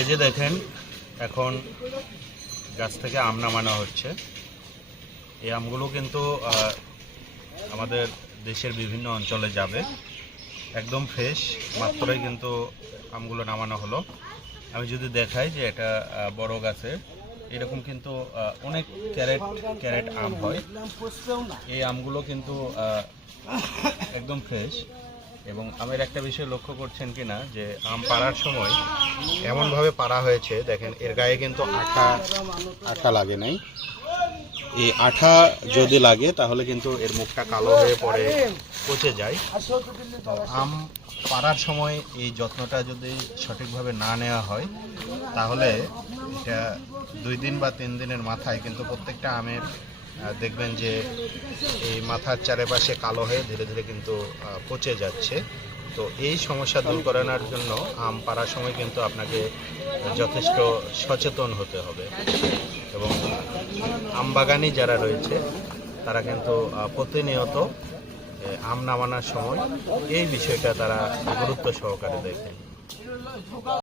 এই যে দেখেন এখন গাছ থেকে আম নামানো হচ্ছে। এই আমগুলো কিন্তু আমাদের দেশের বিভিন্ন অঞ্চলে যাবে, একদম ফ্রেশ মাত্রই কিন্তু আমগুলো নামানো হলো। আমি যদি দেখাই যে এটা বড় গাছের এরকম কিন্তু অনেক ক্যারেট ক্যারেট আম হয়। এই আমগুলো কিন্তু একদম ফ্রেশ। এবং আমের একটা বিষয় লক্ষ্য করছেন কিনা যে আম পাড়ার সময় এমনভাবে পাড়া হয়েছে, দেখেন এর গায়ে কিন্তু আঠা লাগে নাই। এই আঠা যদি লাগে তাহলে কিন্তু এর মুখটা কালো হয়ে পড়ে পচে যায়। তো আম পাড়ার সময় এই যত্নটা যদি সঠিকভাবে না নেওয়া হয় তাহলে এটা 2 দিন বা 3 দিনের মাথায় কিন্তু প্রত্যেকটা আমের দেখবেন যে এই মাথার চারপাশে কালো হয়ে ধীরে ধীরে কিন্তু পচে যাচ্ছে। তো এই সমস্যা দূর করানোর জন্য আম পাড়ার সময় কিন্তু আপনাকে যথেষ্ট সচেতন হতে হবে। এবং আম বাগানি যারা রয়েছে তারা কিন্তু প্রতিনিয়ত আম নামানোর সময় এই বিষয়টা তারা গুরুত্ব সহকারে দেখেন।